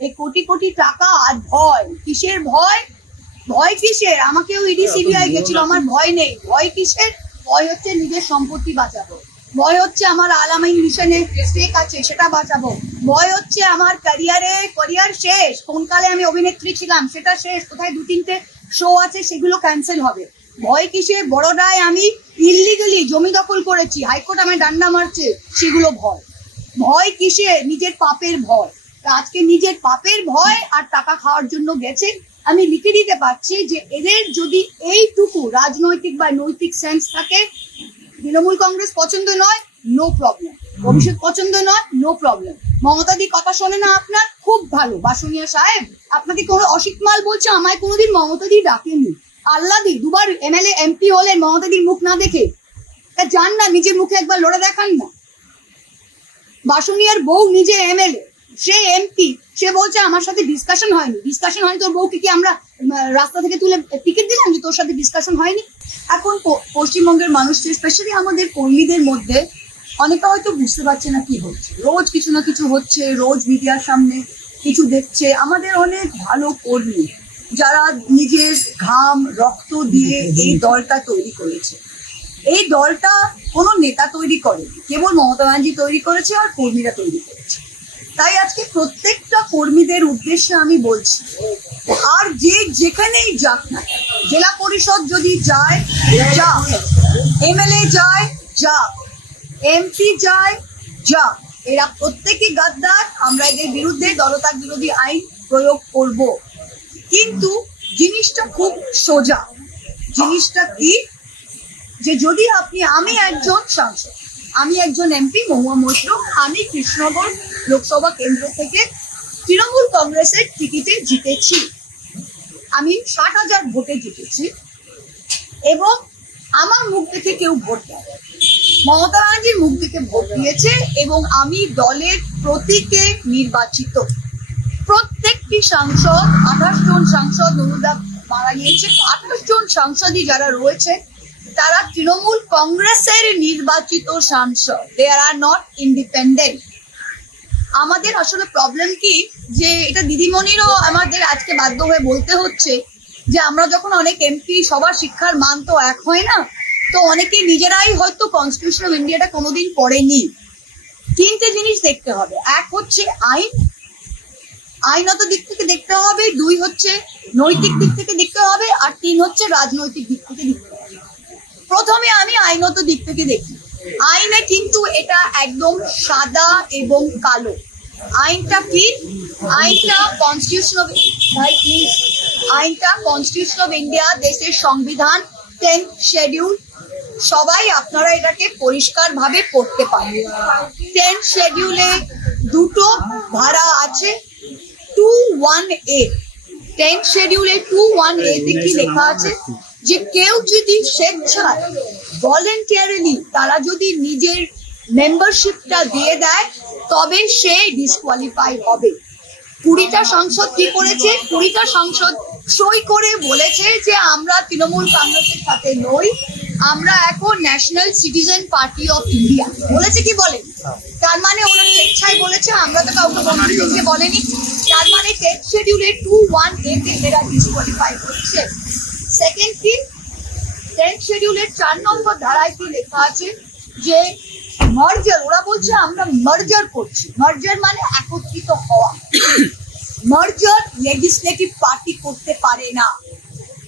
এই কোটি কোটি টাকা আর ভয়, কিসের ভয়? ভয় কিসের? আমাকেও ইডি সিবিআই গেছিল, আমার ভয় নেই। ভয় কিসের? ভয় হচ্ছে নিজের সম্পত্তি বাঁচাবো, ভয় হচ্ছে আমার আলামিন মিশনে স্টেক আছে সেটা বাঁচাবো, ভয় হচ্ছে আমার ক্যারিয়ার শেষ, কোন কালে আমি অভিনেত্রী ছিলাম সেটা শেষ, কোথায় 2-3টে শো আছে সেগুলো ক্যান্সেল হবে। ভয় কিসে? বড়দায় আমি ইল্লিগালি জমি দখল করেছি, হাইকোর্ট আমায় ডান্ডা মারছে, সেগুলো ভয়। ভয় কিসে? নিজের পাপের ভয়। আজকে নিজের পাপের ভয় আর টাকা খাওয়ার জন্য গেছে। আমি লিখে দিতে পারছি যে এদের যদি এইটুকু রাজনৈতিক বা নৈতিক সেন্স থাকে, তৃণমূল কংগ্রেস পছন্দ নয়, নো প্রবলেম। অভিষেক পছন্দ নয়, নো প্রবলেম। মমতাদি কথা শোনে না আপনার, খুব ভালো। বাসুনিয়া সাহেব, আপনাকে কোনো অসিত মাল বলছে, আমায় কোনোদিন মমতাদি ডাকেনি। আল্লাদি 2বার এমএলএ এমপি হলেন মমতাদির মুখ না দেখে। তা যান না, নিজের মুখে একবার লড়ে দেখান না। বাসুনিয়ার বউ নিজে এমএলএ, সে এমপি, সে বলছে আমার সাথে ডিসকাশন হয়নি। ডিসকাশন হয়নি? তোর বউকে কি আমরা রাস্তা থেকে তুলে টিকিট দিলাম যে তোর সাথে ডিসকাশন হয়নি? এখন পশ্চিমবঙ্গের মানুষদের, স্পেশালি আমাদের কর্মীদের মধ্যে অনেকে হয়তো বুঝতে পারছে না কি হচ্ছে। রোজ কিছু না কিছু হচ্ছে, রোজ মিডিয়ার সামনে কিছু দেখছে। আমাদের অনেক ভালো কর্মী যারা নিজের ঘাম রক্ত দিয়ে এই দলটা তৈরি করেছে। এই দলটা কোনো নেতা তৈরি করেনি, কেবল মমতা ব্যানার্জি তৈরি করেছে আর কর্মীরা তৈরি করেছে। তাই আজকে প্রত্যেকটা কর্মীদের উদ্দেশ্যে আমি বলছি, আর যে যেখানেই যাক না, জেলা পরিষদ যদি যায় যা, এমএলএ যায় যা, এমপি যায় যা, এরা প্রত্যেকে গাদ্দার। আমরা এদের বিরুদ্ধে দলত্যাগ বিরোধী আইন প্রয়োগ করব। কিন্তু জিনিসটা খুব সোজা। জিনিসটা কি? যে যদি আমি একজন সাংসদ, আমি একজন এমপি মহুয়া মশরুফ, আমি কৃষ্ণনগর লোকসভা কেন্দ্র থেকে তৃণমূল কংগ্রেসের টিকিটে জিতেছি। আমি 60,000 ভোটে জিতেছি এবং আমার মুখ দেখে কেউ ভোট দেয়, মমতা ব্যানার্জির মুখ দেখে ভোট দিয়েছে এবং আমি দলের প্রতীকে নির্বাচিত। প্রত্যেকটি সাংসদ, 28 জন সাংসদ, অনুদা মারা গিয়েছে, 28 জন সাংসদই যারা রয়েছে তারা তৃণমূল কংগ্রেসের নির্বাচিত সাংসদ, দে আর নট ইন্ডিপেন্ডেন্ট। আমাদের আসলে প্রবলেম কি, যে এটা দিদিমণিরও আমাদের আজকে বাধ্য হয়ে বলতে হচ্ছে যে আমরা যখন অনেক এমপি, সবার শিক্ষার মান তো এক হয় না, তো অনেকে নিজেরাই হয়তো কনস্টিটিউশন অফ ইন্ডিয়াটা কোনোদিন পড়েনি। 3টে জিনিস দেখতে হবে। এক হচ্ছে আইনত দিক থেকে দেখতে হবে, 2 হচ্ছে নৈতিক দিক থেকে দেখতে হবে, আর 3 হচ্ছে রাজনৈতিক দিক থেকে দেখতে হবে। প্রথমে আমি আইনত দিক থেকে দেখি। আইনে কিন্তু এটা একদম সাদা এবং কালো। আইনটা কি? আইনটা কনস্টিটিউশন অফ ইন্ডিয়া, দেশের সংবিধান, 10th শিডিউল। সবাই আপনারা এটাকে পরিষ্কার ভাবে পড়তে পারেন। 10th শিডিউলে 2টো ধারা আছে। 21A, 10th শিডিউলে 21A তে কি লেখা আছে? যে কেউ যদি স্বেচ্ছায়, ভলেন্টিয়ারিলি তারা যদি নিজের মেম্বারশিপটা দিয়ে দেয় তবে সে ডিসকোয়ালিফাই হবে। 20টা সংসদ কি করেছে? 20টা সংসদ সই করে বলেছে যে আমরা তৃণমূল কংগ্রেসের সাথে নই, আমরা এখন national citizen party of India. বলেছে কি? বলে। তার মানে ওরা স্বেচ্ছায় বলেছে, আমরা তো কাউকে কংগ্রেসকে বলেনি। তার মানে 10th শিডিউলে 21A তে এরা ডিসকোয়ালিফাই হচ্ছে। সেকেন্ড কি? 10th শিডিউলের 4 নম্বর ধারায় কি লেখা আছে? যে মার্জার, ওরা বলছে আমরা মার্জার করছি। মার্জার মানে একত্রিত হওয়া। মার্জার লেজিসলেটিভ পার্টি করতে পারে না,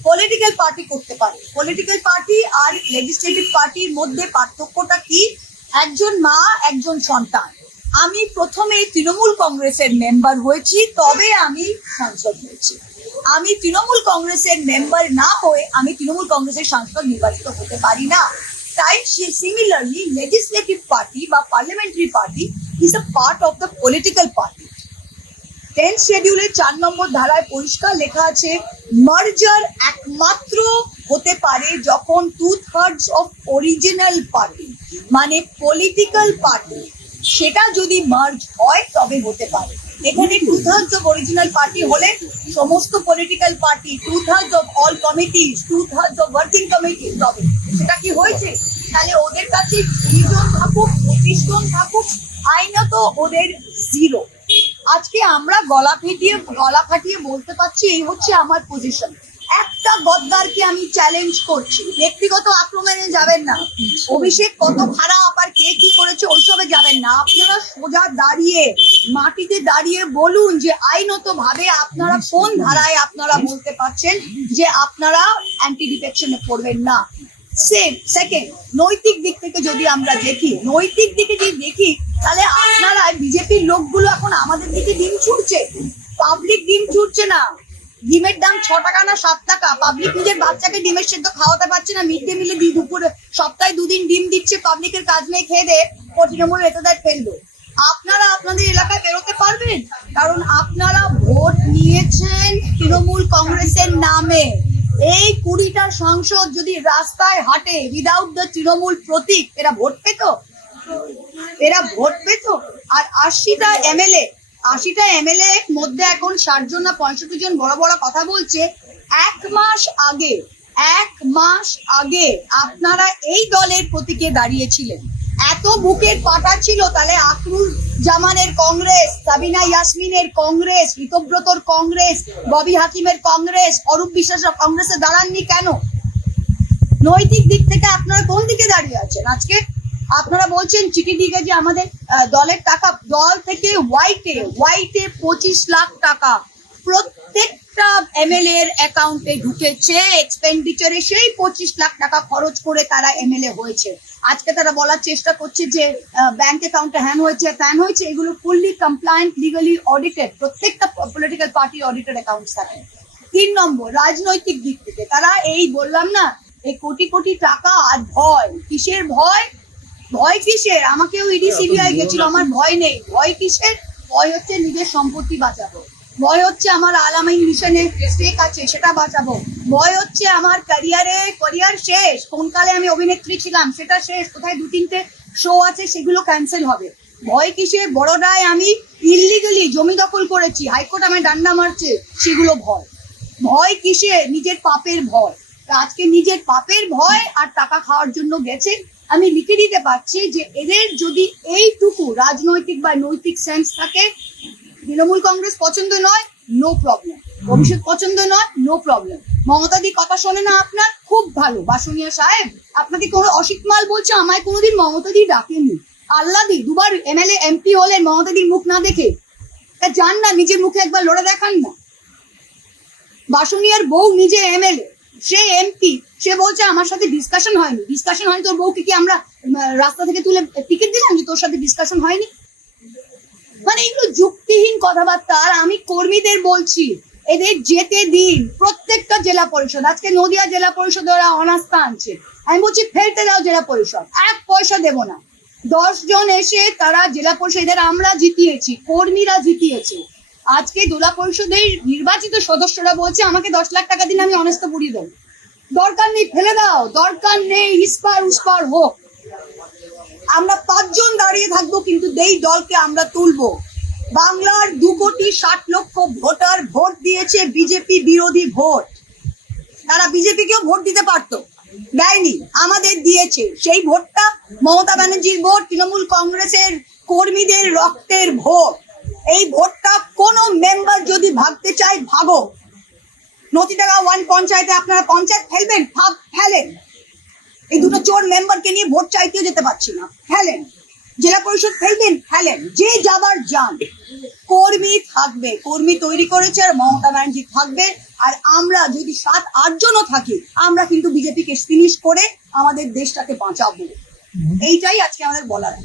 পলিটিক্যাল পার্টি করতে পারে। পলিটিক্যাল পার্টি আর লেজিসলেটিভ পার্টির মধ্যে পার্থক্যটা কি? একজন মা, একজন সন্তান। আমি প্রথমে তৃণমূল কংগ্রেসের মেম্বার হয়েছি, তবে আমি সাংসদ হয়েছি। আমি তৃণমূল কংগ্রেসের মেম্বার না হয়ে আমি তৃণমূল কংগ্রেসের সাংসদ নির্বাচিত হতে পারি না। তাই সিমিলারলি লেজিসলেটিভ পার্টি বা parliamentary party is a part of the political party. 10th শিডিউলের 4 নম্বর ধারায় পরিষ্কার লেখা আছে, মার্জার একমাত্র হতে পারে যখন 2/3 অফ অরিজিনাল পার্টি, মানে পলিটিক্যাল পার্টি, সেটা যদি মার্জ হয় তবে হতে পারে। এখানে 2/3 অফ অরিজিনাল পার্টি হলে সমস্ত political party, 2/3 of all committees, 2/3 of working committee, তবে সেটা কি হয়েছে? তাহলে ওদের কাছে 20 জন থাকুক, 25 জন থাকুক, আইনত ওদের 0। আজকে আমরা গলা ফাটিয়ে বলতে পারছি এই হচ্ছে আমার পজিশন। একটা গদ্দারকে আমি চ্যালেঞ্জ করছি, ব্যক্তিগত আক্রমণে যাবেন না, অভিষেক কত খারাপ আর কে কি করেছে ওইসবে যাবেন না। আপনারা সোজা দাঁড়িয়ে মাটিতে দাঁড়িয়ে বলুন যে আইনত ভাবে আপনারা কোন ধারায় আপনারা বলতে পারছেন যে আপনারা অ্যান্টি ডিফেকশনে পড়বেন না। সেকেন্ড, নৈতিক দিক থেকে যদি আমরা দেখি, তাহলে আপনারা বিজেপির লোকগুলো এখন আমাদের দিকে ডিম ছুটছে, পাবলিক ডিম ছুটছে না। ডিমের দাম 6 টাকা না 7 টাকা, পাবলিক নিজের বাচ্চাকে ডিমের সেদ্ধ খাওয়াতে পারছে না, মিড ডে মিলে দুপুরে সপ্তাহে 2 দিন ডিম দিচ্ছে, পাবলিকের কাজ নেই, খেয়ে দে তৃণমূল নেতাদের ফেলবে। আপনারা আপনাদের এলাকায় বেরোতে পারবেন, কারণ আপনারা ভোট নিয়েছেন তৃণমূল কংগ্রেসের নামে। এই 20টা সাংসদ যদি রাস্তায় হাঁটে উইদাউট দ্য তৃণমূল প্রতীক, এরা ভোট পেত? আর 80টা এমএলএ মধ্যে এখন 60 জন না 65 জন বড় বড় কথা বলছে। 1 মাস আগে আপনারা এই দলের প্রতীকে দাঁড়িয়েছিলেন, এত বুকের পাটা ছিল, তাহলে আকরুল জামানের কংগ্রেস, সাবিনা ইয়াসমিনের কংগ্রেস, ঋতব্রতর কংগ্রেস, ববি হাকিমের কংগ্রেস, অরূপ বিশ্বাসের কংগ্রেসে দাঁড়াননি কেন? নৈতিক দিক থেকে আপনারা কোন দিকে দাঁড়িয়ে আছেন? আজকে আপনারা বলছেন চিঠি দিকে যে আমাদের দলের টাকা, দল থেকে হোয়াইটে 25 লাখ টাকা প্রত্যেকটা এমএলএ এর অ্যাকাউন্টে ঢুকেছে, এক্সপেন্ডিচারে সেই 25 লাখ টাকা খরচ করে তারা এমএলএ হয়েছে। আজকে তারা বলার চেষ্টা করছে যে ব্যাংক অ্যাকাউন্টে হ্যান হয়েছে ত্যান হয়েছে, এগুলো ফুললি কমপ্লায়েন্ট, লিগালি অডিটেড, প্রত্যেকটা পলিটিক্যাল পার্টি অডিটেড অ্যাকাউন্টস থাকে। 3 নম্বর, রাজনৈতিক দিক থেকে তারা এই বললাম না, এই কোটি কোটি টাকা আর ভয়, কিসের ভয়? ভয় কিসের? আমাকেও ইডি সিবিআই গেছিল, আমার ভয় নেই। ভয় কিসের? ভয় হচ্ছে নিজের সম্পত্তি বাঁচাবো, ভয় হচ্ছে আমার আলামাই মিশনে স্টেক আছে সেটা বাঁচাবো, ভয় হচ্ছে আমার ক্যারিয়ার শেষ, কোন কালে আমি অভিনেত্রী ছিলাম সেটা শেষ, কোথায় 2-3টে শো আছে সেগুলো ক্যান্সেল হবে। ভয় কিসের? বড়দায় আমি ইললিগালি জমি দখল করেছি, হাইকোর্ট আমায় ডান্ডা মারছে, সেগুলো ভয়। ভয় কিসের? নিজের পাপের ভয়। আজকে নিজের পাপের ভয় আর টাকা খাওয়ার জন্য গেছে। আমি লিখে দিতে পারছি যে এদের যদি এইটুকু রাজনৈতিক বা নৈতিক সেন্স থাকে, তৃণমূল কংগ্রেস পছন্দ নয়, নো প্রবলেম, অভিষেক পছন্দ নয়, নো প্রবলেম। মমতা দি কথা শোনে না আপনার, খুব ভালো। বাসুনিয়া সাহেব আপনাকে কোনো অসিত মাল বলছে, আমায় কোনোদিন মমতা দি ডাকেনি। আল্লাহ দি 2বার এমএলএ এমপি হলেন মমতা দির মুখ না দেখে, তা যান না নিজের মুখে একবার লড়ে দেখান না। বাসুনিয়ার বউ নিজে এমএলএ, সে এমপি, সে বলছে আমার সাথে ডিসকাশন হয়নি। তোর বউকে কি আমরা রাস্তা থেকে তুলে টিকিট দিলাম যে তোর সাথে ডিসকাশন হয়নি? মানে এগুলো যুক্তিহীন কথাবার্তা। আর আমি কর্মীদের বলছি, এদের যেতে দিন। প্রত্যেকটা জেলা পরিষদ, আজকে নদিয়া জেলা পরিষদ ওরা অনাস্থা আনছে, আমি বলছি ফেলতে দাও জেলা পরিষদ, 1 পয়সা দেবো না। 10 জন এসে তারা জেলা পরিষদ, এদের আমরা জিতিয়েছি, কর্মীরা জিতিয়েছে। আজকে জেলা পরিষদের নির্বাচিত সদস্যরা বলছে আমাকে 10 লাখ টাকা দিন, আমি অনাস্থা পুড়িয়ে দেবো। দরকার নেই, ফেলে দাও, দরকার নেই, ইস্পার হোক। আমরা 5 জন দাঁড়িয়ে থাকবো, কিন্তু এই দলকে আমরা তুলবো। বাংলার 2,60,00,000 ভোটার ভোট দিয়েছে বিজেপি বিরোধী ভোট। তারা বিজেপিকেও ভোট দিতে পারতো, দেয়নি, আমাদের দিয়েছে। সেই ভোটটা মমতা ব্যানার্জির ভোট, তৃণমূল কংগ্রেসের কর্মীদের রক্তের ভোট। এই ভোটটা কোনো মেম্বার যদি ভাগতে চায়, ভাগো। নতিটাকা 1 পঞ্চায়েতে আপনারা পঞ্চায়েত ফেলবেন, ফেলেন। এই দুটো চোর মেম্বারকে নিয়ে ভোট চাইতেও যেতে পারছি না, ফেলেন। জেলা পরিষদ ফেলবেন, ফেলেন, যে যাবার যান। কর্মী থাকবে, কর্মী তৈরি করেছে, আর মমতা ব্যানার্জি থাকবে। আর আমরা যদি 7-8 জনও থাকি, আমরা কিন্তু বিজেপিকে ফিনিশ করে আমাদের দেশটাকে বাঁচাবো। এইটাই আজকে আমাদের বলার আছে।